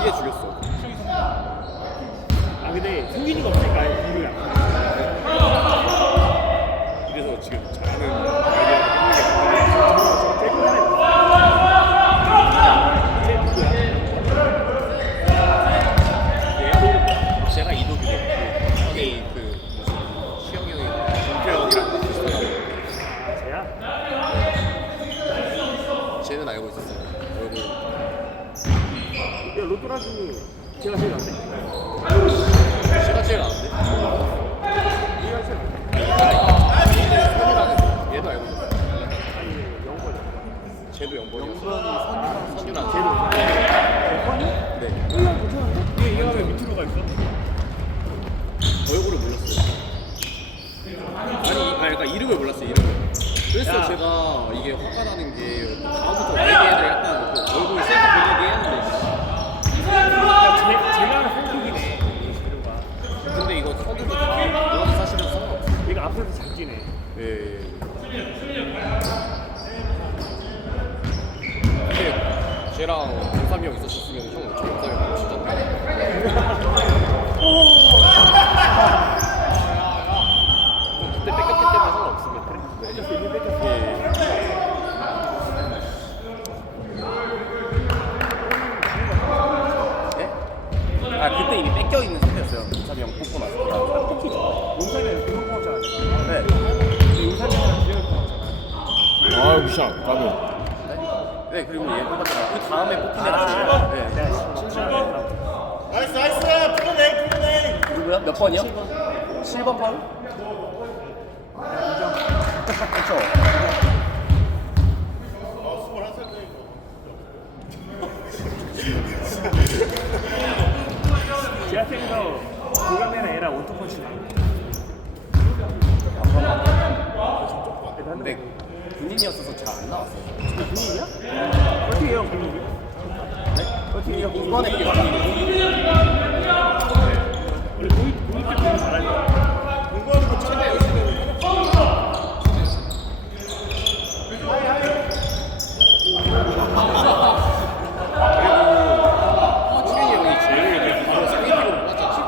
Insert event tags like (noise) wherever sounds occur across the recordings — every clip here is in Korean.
피게 죽였어. 시간이 3점. 아 근데 승민이가 없으니까 아예 돼. 그래서 지금 잘하는 제가 이도규래. 그 형이 그 무슨 시영 형이 김태형이랑. 아 쟤야? 쟤는 알고 있었어요. 야 로또라주 제가 제일 낫대. 제가 제일. 얘도 알고. 아니. 쟤도. 선유랑 쟤도. 영걸이? 네. 얘가 괜찮은데? 얘 얘가 왜 밑으로 가 있어? 얼굴을 몰랐어요. 아니, 아, 그러니까 이름을 몰랐어요, 이름을. 그래서 야. 제가 이게 화가 나는 게 다음부터 YG 애들 약간 그 얼굴 셀카 보내게 했는데 야, 쟤 쟤가 성격이네. 재료가. 근데 이거 선우도 다 사실은 상관없어. 얘가 앞에서 잘 뛰네. 예. 근데 쟤랑 정삼이 형 있었으면 형 정삼이 형 진짜 (laughs) 그때 뺏겼기 때문에 상관없습니다. 뺏겼어 이미 뺏겼어. 예. 네? 아 그때 이미 뺏겨 있는 상태였어요. 정삼이 형 뽑고 났을 때. 용산이랑 그거 뽑았잖아. 네. 용산이랑 기회를 뽑았잖아. 아 굿샷 가면 네 그리고 얘 뽑았잖아. 그 다음에 뽑힌 애가 아, 제가. 네. 7번. 나이스 나이스 풀어내 풀어내 누구야? 몇 번이요? 7번 파울? 그렇죠. 지하철에서 교감이랑 애랑 원투펀치 나. 근데 군인이었어서 잘 안 나왔어요. 군인이야? 어떻게 해요 군인이? 네? 어떻게 해요 군인이? 이번에 군인이 우리 군인 때 군인 잘하죠. 공부하는 거 최대 열심히 승민이 형이 제일 바로 상위팀으로 뽑았잖아.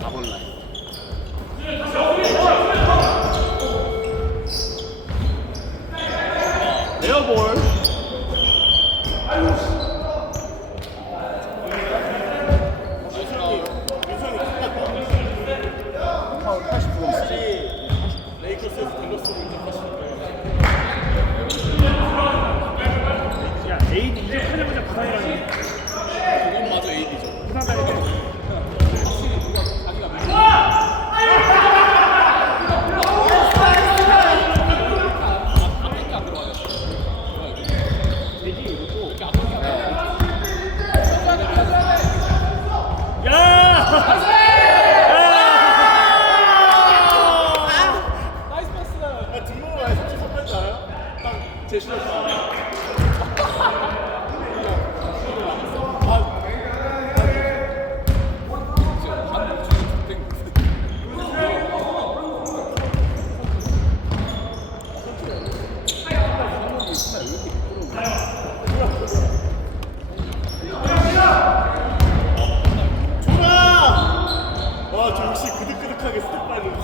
사번 라인. 에어볼. 파울 89번 쓰지. 레이커스에서 델로스로 이제 야 AD 이제 하자마자 부산이랑 그건 맞아 AD죠. 부산 다니게. 되지 이거 야! 아 뒷몸 왜 삼십 선배인지 알아요? 딱제 시절 좋아! 와, 저 역시 그득그득하게 스텝 밟는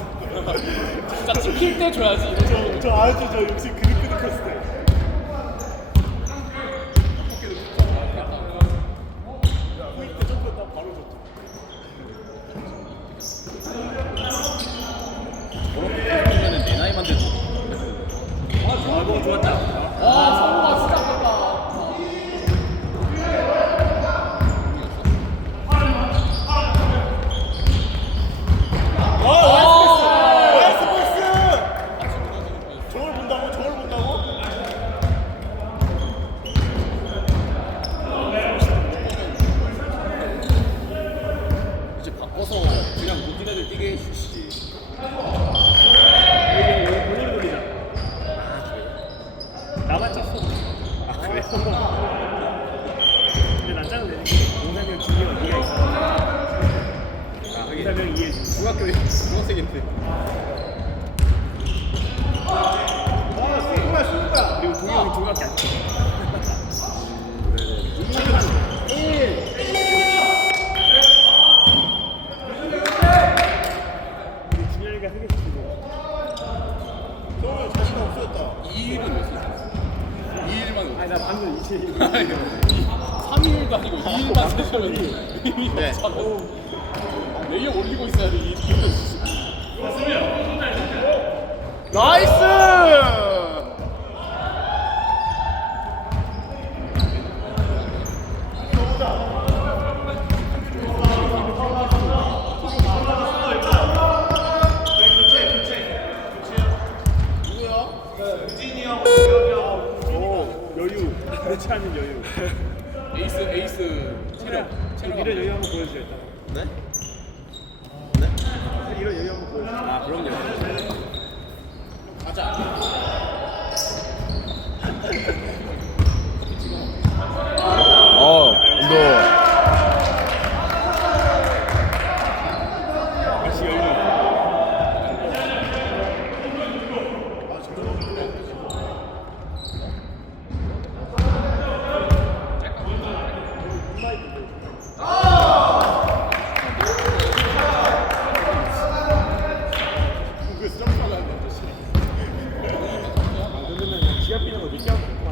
진짜 찍힐 때 줘야지. 저, 저 아주 저 역시 그득그득한 스텝 포인트 점프 딱 바로 줬죠 그러면은 내 나이만 돼도. 아 이거 좋았다. 와 성우가 진짜 아깝다. 그냥 모든 애들 뛰게 해주시지. 근데 난장은 내는 게 공사명 중이 어디가 있어? 아, 하긴. 공사명 이해해 주 중학교 중학생인데. 아, 수고가 수고가. 그리고 공이 중학교 안 돼. 나이스! 오 여유 그렇지 않은 여유 에이스 에이스 체력 체력 이런 여유 한번 보여주세요 일단. 네? 이런 여유 한번 보여주세요 아, 그럼요. 어 이거 역시 여유 그러면 지갑 비는 거 늦게 하고 될것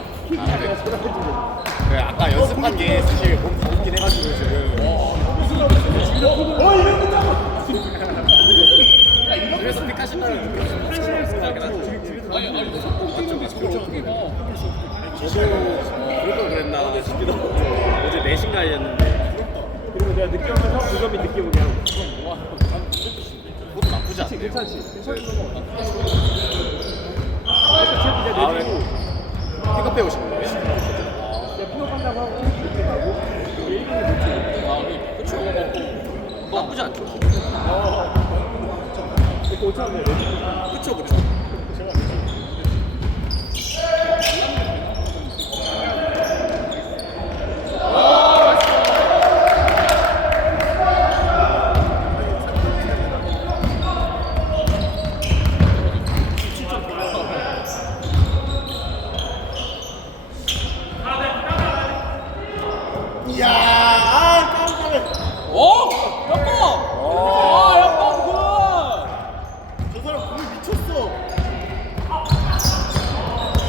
같아 그 아까 연습한 게 사실 몸 가볍긴 해가지고 지금. 픽하신다는 느낌이 좀 생각하긴 하죠. 아니 아니 속공 뛰는데 저걸 어떻게 봐? 저도 그럴 걸 그랬나 싶기도 하고 어제 4시인가 했는데 그리고 내가 늦게 오면서 그 점이 늦게 오게 하고 그것도 나쁘지 않아요. 괜찮지? 괜찮지? 아, 아? 내리고 픽업해 오신 거예요? 내가 픽업한다고 하고 늦게 가고 얘 1분이 늦지 아 우리 그쵸 나쁘지 않죠. 이렇게 5천 원 그쵸, 그쵸. 이야, 아, 깜짝이야. 어? 옆방! 아 옆방 굿! 저 사람 공이 미쳤어.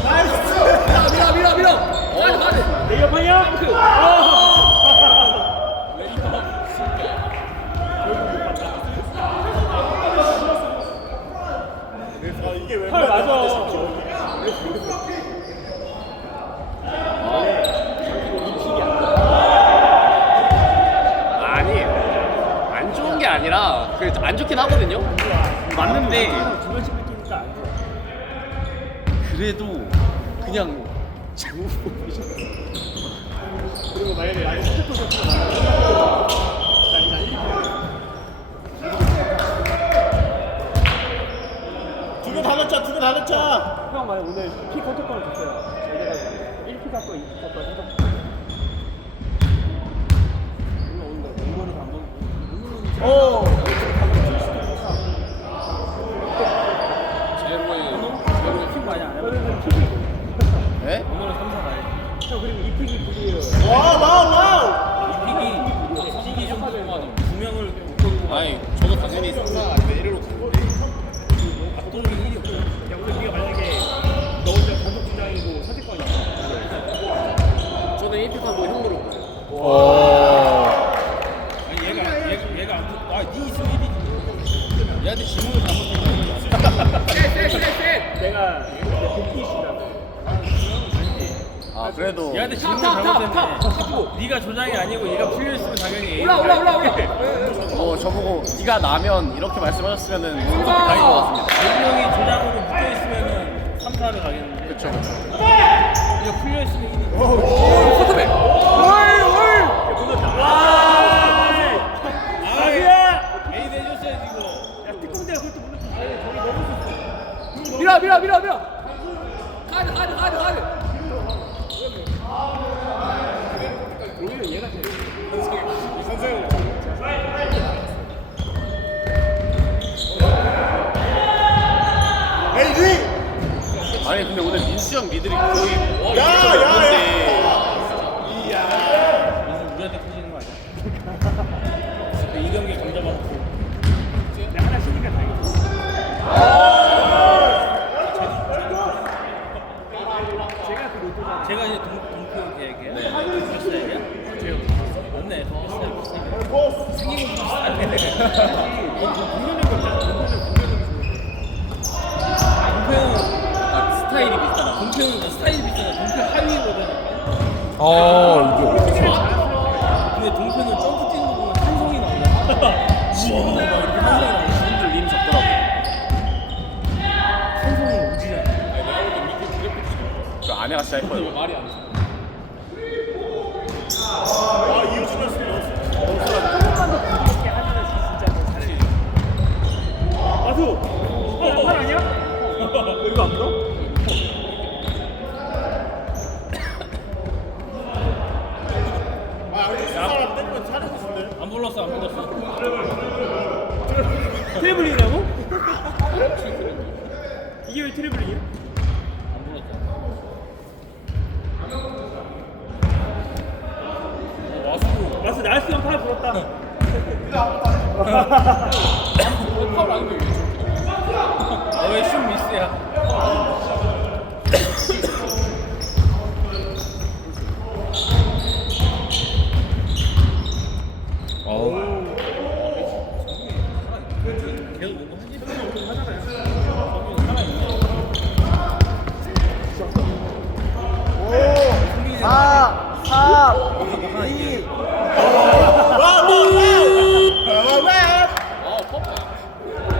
나이스. 밀어, 밀어, 밀어! 가야 돼, 가야 돼! 내 옆방이야? 아, 이게 왜 헐 맞아 아니, 안 좋은 게 아니라, 그, 안 좋긴 하거든요? 맞는데, 두 번씩 느끼니까 안 좋아 그래도, 그냥, 두개다 넣자, 두개다 넣자. 형 만약 오늘 키 컨트롤 줬어요 잘 돼가지고 1키 갖고 2키 갖고 생각 오. 제로에 제로에 킥 많이 안 해. 오늘은 킥이 네? 오늘은 3사 가야 형 그리고 이 픽이 9이에요 와우, 와우, 와우. 픽이 픽이 좀 많 아. 아니, 저도 당연히 상사 내리러 갔는데, 박동이 1이 야 오늘 네가 만약에 너 혼자 선택권이 있어 저는 1픽하고 형 들었거든요. 어. 아니 얘가 얘가 얘가. 아니 있으면 1이지. 얘한테 질문을 잘못했어. 내가 내가 복귀 시간 아, 그래도. 얘한테 질문을 잘못했네. 네가 조장이 아니고 얘가 풀려 있으면 당연히 올라 올라 올라 올라. 뭐, (laughs) 저보고, 네가 나면 이렇게 말씀하셨으면은, 손톱이 다인 것 같습니다. 형이 조장으로 묶여 있으면은 3사를 가겠는데. 그쵸, 그쵸. 얘가 풀려 있으면 1이. 포토백! 아야. A 내줬어야지 이거. 야 특공대가 그것도 몰랐어 아니 저기 넘었었어 밀어, 밀어, 밀어, 밀어! 가드, 가드, 가드, 가드! 오히려 얘가 제일 선생님. 아니 근데 오늘 민 수형 미들이 거의 어, 야, 야, 없는데 이야. 우리한테 터지는 거 아니야? 근데 이 경기 감자 받고 근데 하나 쉬니까 다행이다. 제가 그 로또잖아요. 제가 이제 동, 동표 계획이에요? 네. 몇 살이야? 제가 맞네. 살. 뭐? 생긴 것도 비슷하네. 공연력 없잖아. 공연력 공연력 동표는 아, 스타일이 비슷하다. 동표는 스타일이 비슷하다. 동표 하위거든. 아 이게 근데 동표는 점프 뛰는 거 보면 탄성이 나오잖아. 지금 막 이렇게 탄성이 나오잖아. 분들 림 잡더라고 탄성이 오지잖아. 그 아내가 진짜 했거든 말이 안 돼. 아, 이웃이면 조금만 더 부드럽게 하면 진짜 더 잘해. 맞아. 어, 팔 아니야? 어, 이거 안 불어? 아, 사람 때리면. 안 불렀어, 안 불렀어. 트래블링이라고? (laughs) 이게 왜 트래블링이야? 안 불렀어. 나이스 형팔 불었다. 파울 (laughs) 아닌데 왜 저렇게 슛 미스야?